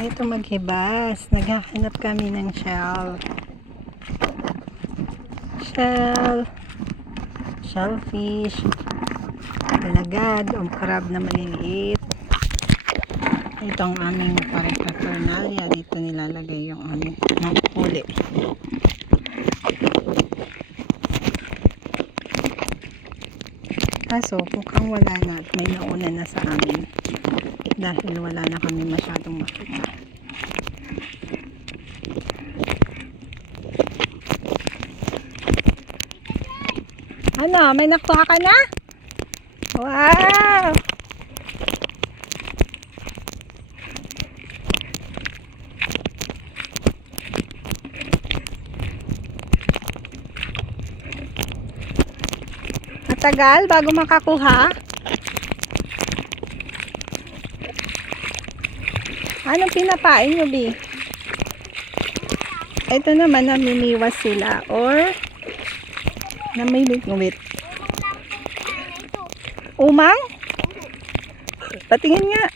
Ito maghibas. Naghahanap kami ng shell. Shellfish, alagad, o crab na maliliit. Ito ang aming paraphernalia. Dito nilalagay yung aming huli. Kaso, mukhang wala na at may nauna na sa amin. Dahil wala na kami masyadong makita. Ano? May nakuha ka na? Wow! Matagal bago makakuha? Anong pinapain nyo, Bi? Ito naman, namimiwas sila or namimingwit. Umang? Patingin nga.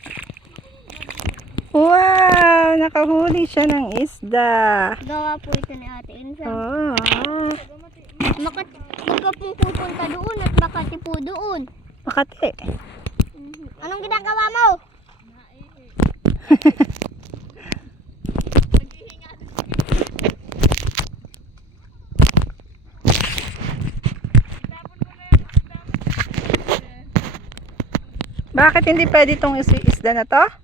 Wow! Nakahuli siya ng isda. Gawa po ito ni Ate Insan. Oh. Baka pong pupunta doon at Makati po doon. Makati. Anong ginagawa mo? Bakit hindi pwede itong isda na to?